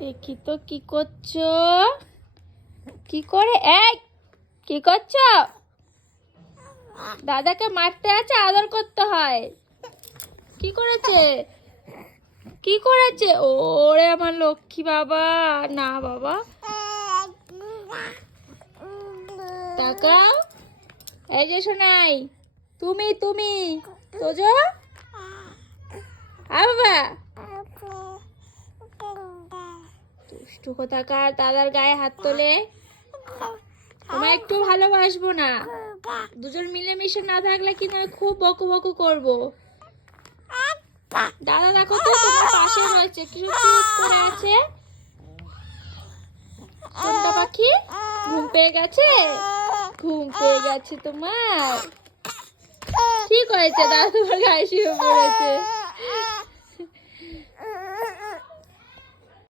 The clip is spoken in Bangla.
দেখি তো কি করছো, কি করে এই কি করছো? দাদাকে মারতে আছে, আদর করতে হয়। কি করেছে, কি করেছে? ওরে আমার লক্ষ্মী বাবা, না বাবা তাকাও। এই যে শোনাই, তুমি তুমি তোজো বাবা দুষ্টু কোথাকার, দাদার গায়ে হাত তোলে। তোমায় একটু ভালোবাসবো না? দুজন মিলেমিশে না থাকলে কিন্তু আমি খুব বকু বকু করবো। দাদা দেখো তো তোমার পাশে রয়েছে, কিছু চুপ করে আছে। কোনটা পাখি ঘুম পেয়ে গেছে, ঘুম পেয়ে গেছে তোমার? ঠিক হয়েছে, দাদা তোমার গায়ে শুয়ে পড়েছে।